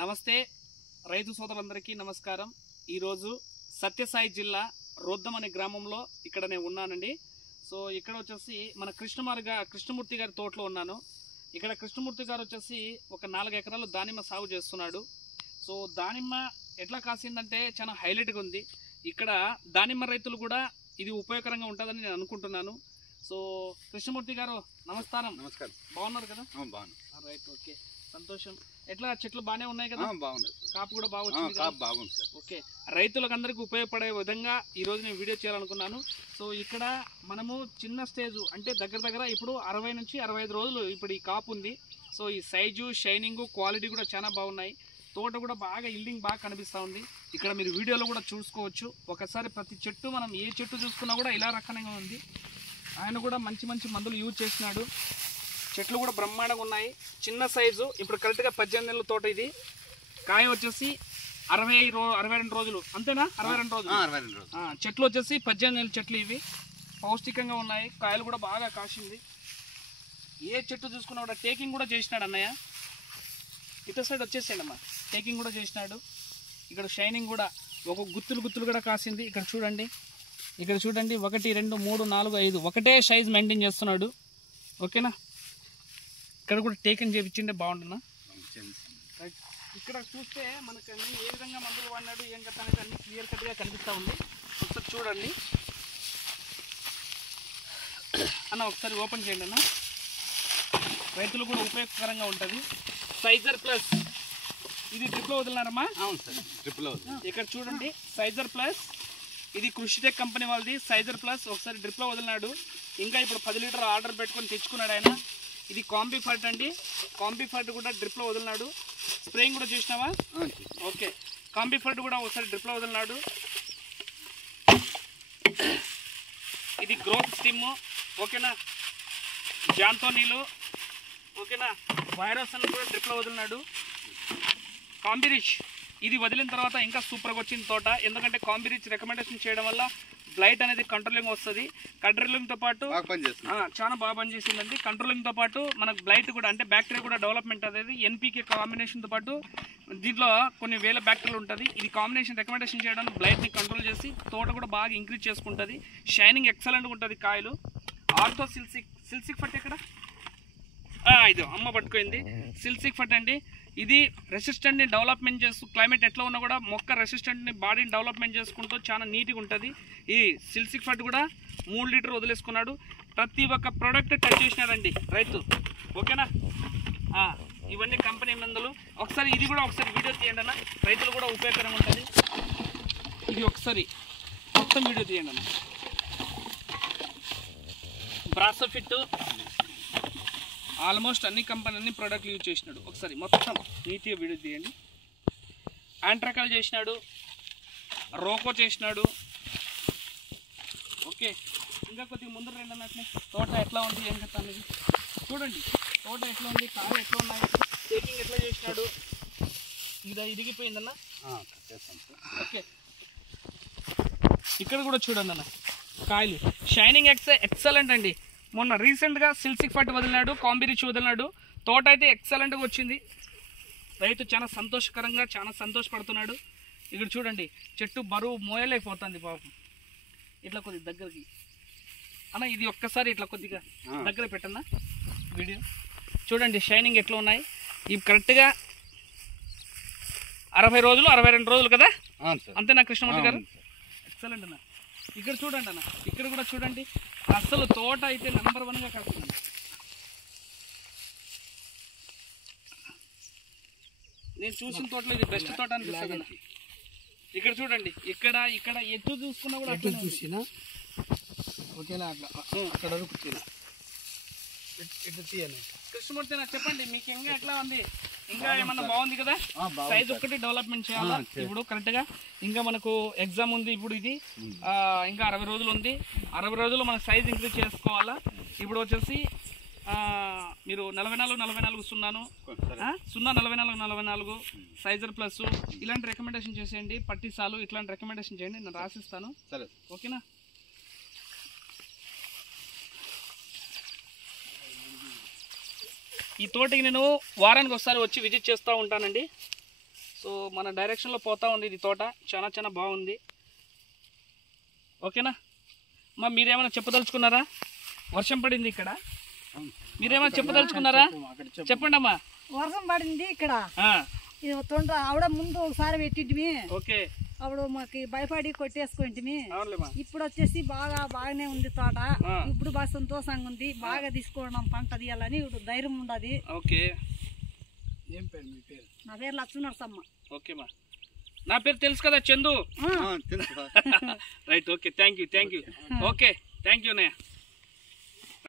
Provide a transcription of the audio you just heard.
నమస్తే రైతు సోదరులందరికీ నమస్కారం। ఈ రోజు సత్యసాయి జిల్లా రోద్దం అనే గ్రామంలో ఇక్కడ నేను ఉన్నానండి। సో ఇక్కడ వచ్చేసి మన కృష్ణమూర్తి గారి తోటలో ఉన్నాను। ఇక్కడ కృష్ణమూర్తి గారు వచ్చేసి ఒక 4 ఎకరాలు దానిమ్మ సాగు చేస్తున్నాడు। సో దానిమ్మ ఎట్లా కాసిందంటే చాలా హైలైట్ గా ఉంది। ఇక్కడ దానిమ్మ రైతులు కూడా ఇది ఉపయోగకరంగా ఉంటుందని నేను అనుకుంటున్నాను। సో కృష్ణమూర్తి గారు నమస్కారం। నమస్కారం। బాగున్నారు కదా? బాగున్నాను। రైట్, ఓకే, సంతోషం। ఎట్లా చెట్లు బాగానే ఉన్నాయి కదా? బాగున్నాయి సార్। కాపు కూడా బాగా వచ్చింది కదా? బాగుంది సార్। ఓకే, రైతులందరికీ ఉపయోగపడే విధంగా ఈ రోజు నేను వీడియో చేయాలనుకున్నాను। సో ఇక్కడ మనము చిన్న స్టేజ్ అంటే దగ్గర ఇప్పుడు 60 నుంచి 65 రోజులు ఇప్పుడు ఈ కాపు ఉంది। సో ఈ సైజు, షైనింగ్, క్వాలిటీ కూడా చాలా బాగున్నాయి। తోట కూడా బాగా ఇల్డింగ్ బాగా కనిపిస్తూ ఉంది। ఇక్కడ మీరు వీడియోలో కూడా చూసుకోవచ్చు। ఒకసారి ప్రతి చెట్టు మనం ఏ చెట్టు చూసుకున్నా కూడా ఇలా రకంగా ఉంది। ఆయన కూడా మంచి మందులు యూజ్ చేసినాడు। చెట్లు కూడా బ్రహ్మాండంగా ఉన్నాయి, చిన్న సైజు। ఇప్పుడు కరెక్ట్గా 18 నెలల తోట ఇది। కాయ వచ్చేసి 62 రోజులు అంతేనా? 62 రోజులు చెట్లు వచ్చేసి 18 నెలల చెట్లు ఇవి, పౌష్టికంగా ఉన్నాయి। కాయలు కూడా బాగా కాసింది। ఏ చెట్టు చూసుకున్నా కూడా టేకింగ్ కూడా చేసినాడు అన్నయ్య। ఇటు సైడ్ వచ్చేసాడమ్మా, టేకింగ్ కూడా చేసినాడు। ఇక్కడ షైనింగ్ కూడా ఒక గుత్తులు కూడా కాసింది। ఇక్కడ చూడండి 1 2 3 4 5 ఒకటే సైజ్ మెయింటైన్ చేస్తున్నాడు। ఓకేనా? ఇక్కడ కూడా టేకన్ చేయించిండే బాగుంటున్నా। ఇక్కడ చూస్తే మనకు అన్ని ఏ విధంగా మందులు వాడినాడు ఏం కథ అనేది అన్ని క్లియర్ కట్గా కనిపిస్తూ ఉంది। ఒకసారి చూడండి అన్న, ఒకసారి ఓపెన్ చేయండి అన్న, రైతులు కూడా ఉపయోగకరంగా ఉంటుంది। సైజర్ ప్లస్ ఇది డ్రిప్లో వదిలినారమ్మా? అవును సార్, డ్రిప్లో। ఇక్కడ చూడండి సైజర్ ప్లస్, ఇది కృషిటెక్ కంపెనీ వాళ్ళది సైజర్ ప్లస్। ఒకసారి డ్రిప్లో వదిలినాడు, ఇంకా ఇప్పుడు 10 లీటర్ ఆర్డర్ పెట్టుకొని తెచ్చుకున్నాడు ఆయన। ఇది కాంబిఫర్ట్ అండి, కాంబిఫర్ట్ కూడా డ్రిప్లో వదిలినాడు। స్ప్రేయింగ్ కూడా చేసినావా? ఓకే, కాంబిఫర్ట్ కూడా ఒకసారి డ్రిప్లో వదిలినాడు। ఇది గ్రోత్ స్టిమ్, ఓకేనా? జాంతోనీలు, ఓకేనా? వైరస్ అని కూడా డ్రిప్లో వదిలినాడు। కాంబిరిచ్ ఇది వదిలిన తర్వాత ఇంకా సూపర్గా వచ్చింది తోట, ఎందుకంటే కాంబిరిచ్ రికమెండేషన్ చేయడం వల్ల బ్లైట్ అనేది కంట్రోలింగ్ వస్తుంది। కంట్రోలింగ్తో పాటు చాలా బాగా పనిచేసిందండి। కంట్రోలింగ్తో పాటు మనకు బ్లైట్ కూడా అంటే బ్యాక్టీరియా కూడా డెవలప్మెంట్ అనేది ఎన్పీకే కాంబినేషన్తో పాటు దీంట్లో కొన్ని వేల బ్యాక్టీరియా ఉంటుంది। ఇది కాంబినేషన్ రికమెండేషన్ చేయడానికి బ్లైట్ని కంట్రోల్ చేసి తోట కూడా బాగా ఇంక్రీజ్ చేసుకుంటుంది। షైనింగ్ ఎక్సలెంట్గా ఉంటుంది కాయలు। ఆర్థో సిల్సిక్ ఫట్ ఎక్కడ? ఇది అమ్మ పట్టుకుంది సిల్సిక్ ఫట్ అండి। ఇది రెసిస్టెంట్ని డెవలప్మెంట్ చేస్తూ క్లైమేట్ ఎట్లా ఉన్నా కూడా మొక్క రెసిస్టెంట్ని బాడీని డెవలప్మెంట్ చేసుకుంటూ చాలా నీట్గా ఉంటుంది। ఈ సిల్సిక్ ఫట్ కూడా 3 లీటర్ వదిలేసుకున్నాడు। ప్రతి ఒక్క ప్రోడక్ట్ టచ్ చేసినాడండి రైతు, ఓకేనా? ఇవన్నీ కంపెనీ మందులు। ఒకసారి ఇది కూడా ఒకసారి వీడియో తీయండి అన్న, రైతులు కూడా ఉపయోగకరంగా ఉంటుంది। ఇది ఒకసారి మొత్తం వీడియో తీయండి అన్న। బ్రాసోఫిట్ ఆల్మోస్ట్ అన్ని ప్రోడక్ట్లు యూజ్ చేసినాడు। ఒకసారి మొత్తం నీట్గా వీడియో తీయండి। యాంట్రకాల్ చేసినాడు, రోకో చేసినాడు, ఓకే। ఇంకా కొద్దిగా ముందు రండి అన్నట్లే తోట ఎట్లా ఉంది ఏం చెప్తా అనేది చూడండి। తోట ఎట్లా ఉంది, కాయలు ఎట్లా ఉన్నాయి, టేకింగ్ ఎట్లా చేసినాడు, ఇది ఇరిగిపోయిందన్న, ఓకే। ఇక్కడ కూడా చూడండి అన్న, కాయలు షైనింగ్ ఎక్సలెంట్ అండి। మొన్న రీసెంట్గా సిల్సిక్ ఫట్ వదిలినాడు, కాంబిరిచ్ వదిలినాడు, తోట అయితే ఎక్సలెంట్గా వచ్చింది। రైతు చాలా సంతోషకరంగా చాలా సంతోషపడుతున్నాడు। ఇక్కడ చూడండి చెట్టు బరువు మోయలేకపోతుంది పాపం। ఇట్లా కొద్దిగా దగ్గరికి అన్న, ఇది ఒక్కసారి ఇట్లా కొద్దిగా దగ్గర పెట్టన్నా వీడియో చూడండి। షైనింగ్ ఎట్లా ఉన్నాయి ఇవి కరెక్ట్గా 60 రోజులు 62 రోజులు కదా? అంతేనా కృష్ణమూర్తి గారు? ఎక్సలెంట్ అన్న। ఇక్కడ చూడండి అన్న, ఇక్కడ కూడా చూడండి, అసలు తోట అయితే నెంబర్ 1గా కాస్తుంది। నేను చూసిన తోటలో ఇది బెస్ట్ తోట అనిపిస్తుంది అన్న। ఇక్కడ చూడండి, ఇక్కడ ఎత్తు చూసుకున్నా కూడా అట్లా చూసినా ఓకేనా, అట్లా అక్కడ వరకు ఎట్లా తీయాలి? కృష్ణమూర్తి నాకు చెప్పండి, మీకు ఇంకా ఎట్లా ఉంది? ఇంకా ఏమన్నా బాగుంది కదా? సైజ్ ఒక్కటి డెవలప్మెంట్ చేయాలా ఇప్పుడు కరెక్ట్గా? ఇంకా మనకు ఎగ్జామ్ ఉంది ఇప్పుడు, ఇది ఇంకా 60 రోజులు ఉంది। 60 రోజులు మన సైజ్ ఇంక్రీజ్ చేసుకోవాలా। ఇప్పుడు వచ్చేసి మీరు 44 సున్నాను 044 సైజర్ ప్లస్ ఇలాంటి రికమెండేషన్ చేసేయండి। పట్టిసాలు ఇట్లాంటి రికమెండేషన్ చేయండి, నేను రాసిస్తాను, ఓకేనా? ఈ తోటకి నేను వారానికి ఒకసారి వచ్చి విజిట్ చేస్తూ ఉంటానండి। సో మన డైరెక్షన్లో పోతా ఉంది ఇది తోట, చాలా చాలా బాగుంది. ఓకేనా అమ్మా, మీరేమైనా చెప్పదలుచుకున్నారా? వర్షం పడింది ఇక్కడ, మీరేమైనా చెప్పదలుచుకున్నారా? చెప్పండి అమ్మా. వర్షం పడింది ఇక్కడ, తొండ ఆవిడ ముందు ఒకసారి పెట్టింటిమి. ఓకే, అప్పుడు మాకు భయపడి కొట్టేసుకుంటిమి. ఇప్పుడు వచ్చేసి బాగానే ఉంది తోట. ఇప్పుడు బాగా సంతోషంగా ఉంది, బాగా తీసుకోవడం పంట తీయాలని ఇప్పుడు ధైర్యం ఉండదు. ఓకే, ఏం పేరు మీ పేరు? నా పేరు లక్ష్మణరసమ్మ. ఓకేమా, నా పేరు తెలుసు కదా, Chandu. Right, okay, thank you. Okay, thank you అన్నయ్య.